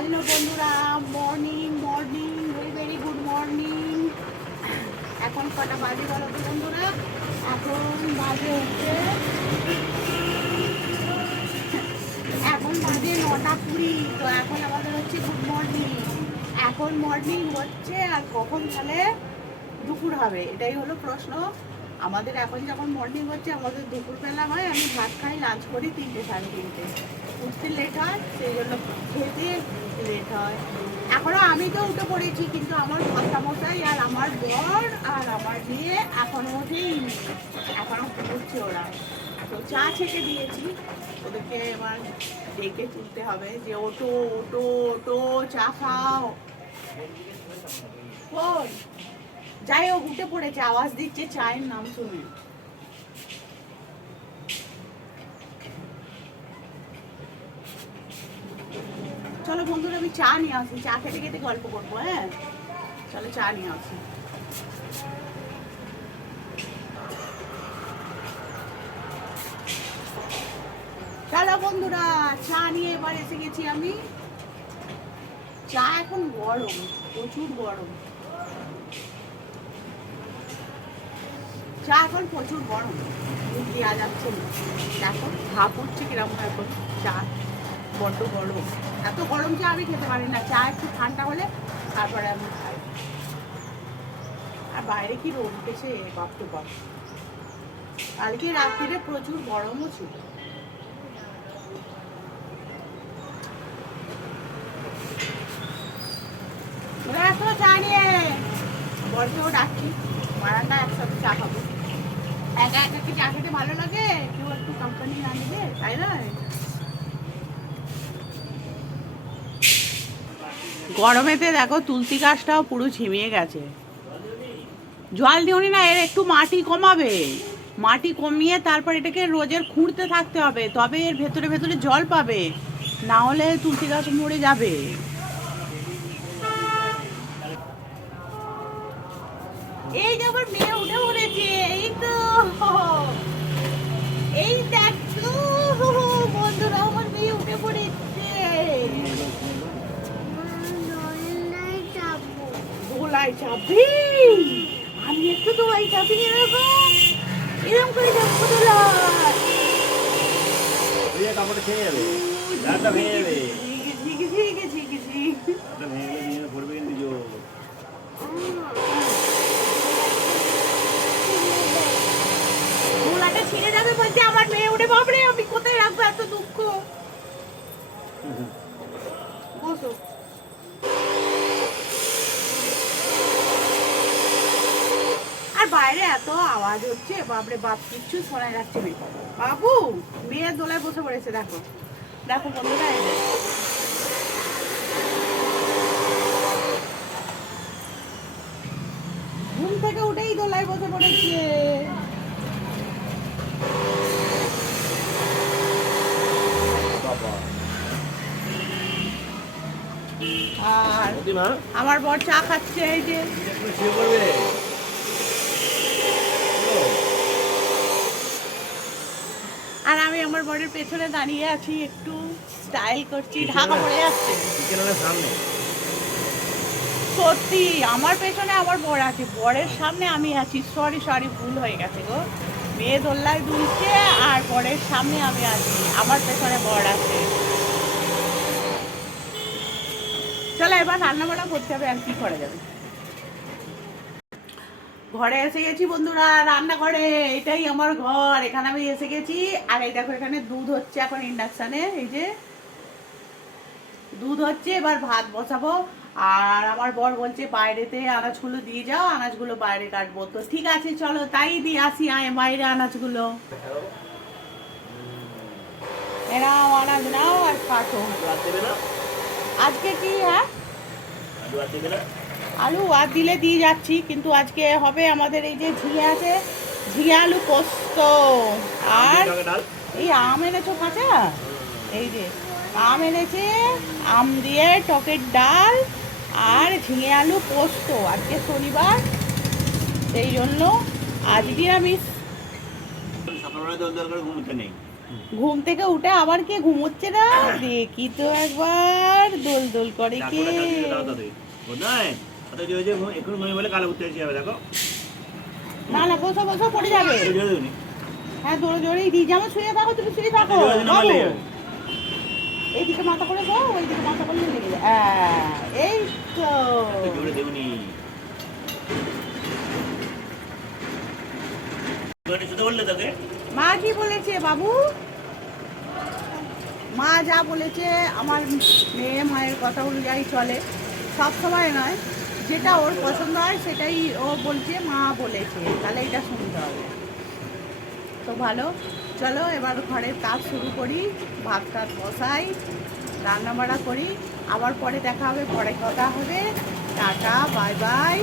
Hello বন্ধুরা, morning morning, very very good morning. এখন কটা বাজে বলো তো বন্ধুরা? এখন বাজে হচ্ছে 9:20। তো এখন আমাদের হচ্ছে গুড মর্নিং। এখন মর্নিং হচ্ছে আর কখন তাহলে দুপুর হবে, এটাই হলো প্রশ্ন আমাদের। এখন যখন মর্নিং হচ্ছে আমাদের দুপুরবেলা হয়, আমি ভাত খাই, লাঞ্চ করি 3টে সাড়ে 3টে। উঠতে লেট হয়, সেই জন্য খেতে লেট হয়। এখনও আমি তো উঠে পড়েছি, কিন্তু আমার মশাই আর আমার বর আর আমার মেয়ে এখনও ওঠেই, এখনও উঠছে ওরা। তো চা ছেঁকে দিয়েছি ওদেরকে, এবার ডেকে তুলতে হবে যে ওটো ওটো ওটো, চা খাও। ওই যাই হোক, উঠে পড়েছে, আওয়াজ দিচ্ছে চায়ের নাম শুনে। চলো বন্ধুরা, আমি চা নিয়ে আসি, চা খেতে খেতে গল্প করবো। হ্যাঁ চলো চা নিয়ে আসি। চলো বন্ধুরা, চা নিয়ে এবার এসে গেছি আমি। চা এখন গরম, প্রচুর গরম চা, এখন প্রচুর গরম, দেওয়া যাচ্ছে না। দেখো ভাপ উঠছে কিরকম, এখন চা বড্ড গরম। এত গরম চা আমি খেতে পারি না, চা একটু ঠান্ডা হলে তারপরে আমি খাই। আর বাইরে কি রোদ উঠেছে বাপ তো বাপ। কালকে রাত্রিরে প্রচুর গরমও ছিল। ওরা এখনো চা নিয়ে বরকেও ডাকছি, বারান্দা একসাথে চা খাবো। একা একা কি চা খেতে ভালো লাগে? কেউ একটু কোম্পানি না নিলে, তাই নয়? গরমেতে দেখো তুলসী গাছটাও পুরো ঝিমিয়ে গেছে। জল দিওনি না, এর একটু মাটি কমাবে, মাটি কমিয়ে তারপর এটাকে রোজের খুঁড়তে থাকতে হবে, তবে এর ভেতরে ভেতরে জল পাবে, না হলে তুলসী গাছ মরে যাবে। এই যে আমার মেয়ে উঠে পড়েছে, এই তো, এই দেখো বন্ধুরা, আমার মেয়ে উঠে পড়েছে। দোলায় চাপবি? আমি একটু দোলাই চাপি, এরকম এরকম করে যাবো দোলায়। কাপড়টা খেয়ে যাবে, গানটা ভেঙে যাবে। ঝিকেছি ভেঙে গেলে পড়বে কিন্তু জোর। দোলাটা ছিঁড়ে যাবে বলছে আমার মেয়ে, উঠে বাপরে আমি কোথায় রাখবো এত দুঃখ। বসো। আর বাইরে এত আওয়াজ হচ্ছে বাপরে বাপ, কিচ্ছু শোনা যাচ্ছে না। বাবু মেয়ের দোলায় বসে পড়েছে, দেখো দেখো বন্ধুরা, এই যে ঘুম থেকে উঠেই দোলায় বসে পড়েছে। আর আমার বর চা খাচ্ছে, এই যে। আর আমি আমার বরের পেছনে দাঁড়িয়ে আছি, একটু স্টাইল করছি, ঢাকা পড়ে যাচ্ছে। সত্যি আমার পেছনে আমার বর আছে, বরের সামনে আমি আছি। সরি ভুল হয়ে গেছে গো। মেয়ে দোল্লায় দুলছে আর বরের সামনে আমি আছি, আমার পেছনে বর আছে। চলো এবার রান্না বান্না করতে হবে, আর কি করা যাবে। ঘরে এসে গেছি বন্ধুরা, রান্নাঘরে। এটাই আমার ঘর, এখানে আমি এসে গেছি। আর এই দেখো, এখানে দুধ হচ্ছে এখন ইন্ডাকশানে, এই যে দুধ হচ্ছে, এবার ভাত বসাবো। আর আমার বর বলছে বাইরেতে আনাজগুলো দিয়ে যাও, আনাজগুলো বাইরে কাটবো। তো ঠিক আছে চলো তাই দিয়ে আসি, আয় বাইরে আনাজগুলো। এরাও আনাজ নাও আর কাটো। আজকে কি? হ্যাঁ আলু আর দিলে দিয়ে যাচ্ছি, কিন্তু আজকে হবে আমাদের এই যে ঝিঙে আছে, ঝিঙে আলু পোস্ত। আর এই আম এনেছো কাঁচা, এই যে আম এনেছে, আম দিয়ে টকের ডাল আর ঝিঙে আলু পোস্ত। আজকে শনিবার, সেই জন্য আজকে আমি সকালবেলা দল দল করে ঘুমোতে নেই। ঘুম থেকে উঠে আবার কে ঘুমোচ্ছে না দেখি তো একবার দোল দোল করে কে। এখন ঘুমিয়ে বলে কালো উঠতে যাবে দেখো। না না বসো বসো পড়ে যাবে। হ্যাঁ জোরে জোরেই দিই, যেমন শুয়ে থাকো তুমি শুয়ে থাকো বাবু। এইদিকে মাথা করে গো, ওইদিকে মাথা করলে লেগে যায়। এই তো জোরে দেউনি। শুধু বললে তোকে মা কি বলেছে বাবু? মা যা বলেছে আমার মেয়ে মায়ের কথা অনুযায়ী চলে, সব সময় নয়, যেটা ওর পছন্দ হয় সেটাই ও বলছে মা বলেছে, তাহলে এটা শুনতে হবে। তো ভালো, চলো এবার ঘরের কাজ শুরু করি, ভাত টাত বসাই, রান্নাবাড়া করি, আবার পরে দেখা হবে, পরে কথা হবে। Tata bye bye.